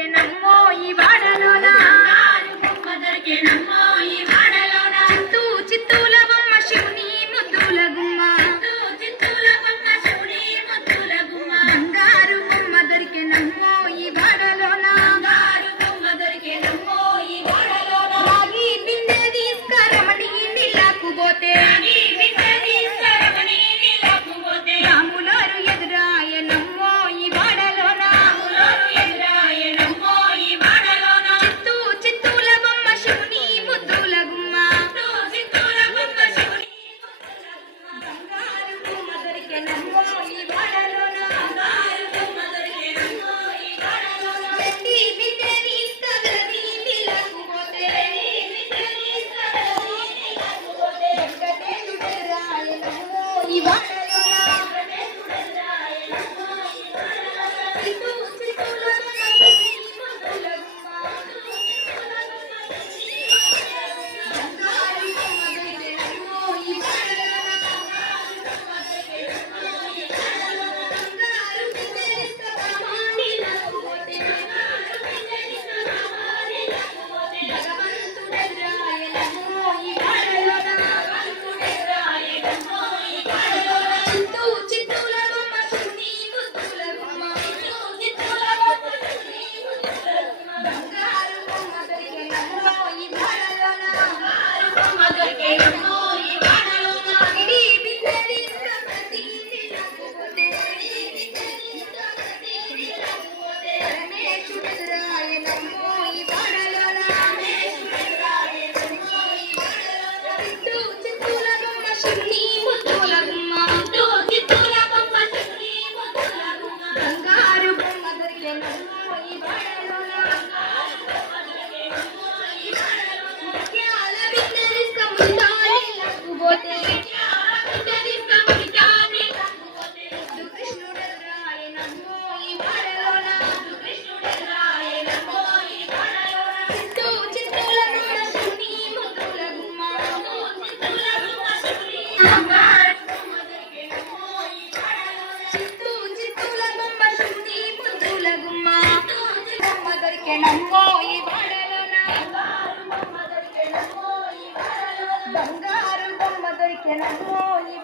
దొరికెనమ్మో ఈ వాడలోన చిత్తూ చిత్తూల బొమ్మ శివుని ముద్దుల గుమ్మ బంగారు బొమ్మ దొరికెనమ్మో ఈ వాడలోన రాగి బిందె తీసుకరమణి నీళ్ళకు పోతే రాములారు ఎదురాయనమ్మో ఈ వాడలోన చిత్తూ చిత్తూల బొమ్మ శివుని ముద్దుల గుమ్మ బంగారు బొమ్మ దొరికెనమ్మో ఈ వాడలోన పెట్టి బిందె తీసుకరమణి నీళ్ళకు పోతే వెంకటేశుడెదురాయనమ్మో ఈ వాడలోన బంగారు బొమ్మ దొరికెనమ్మో ఈ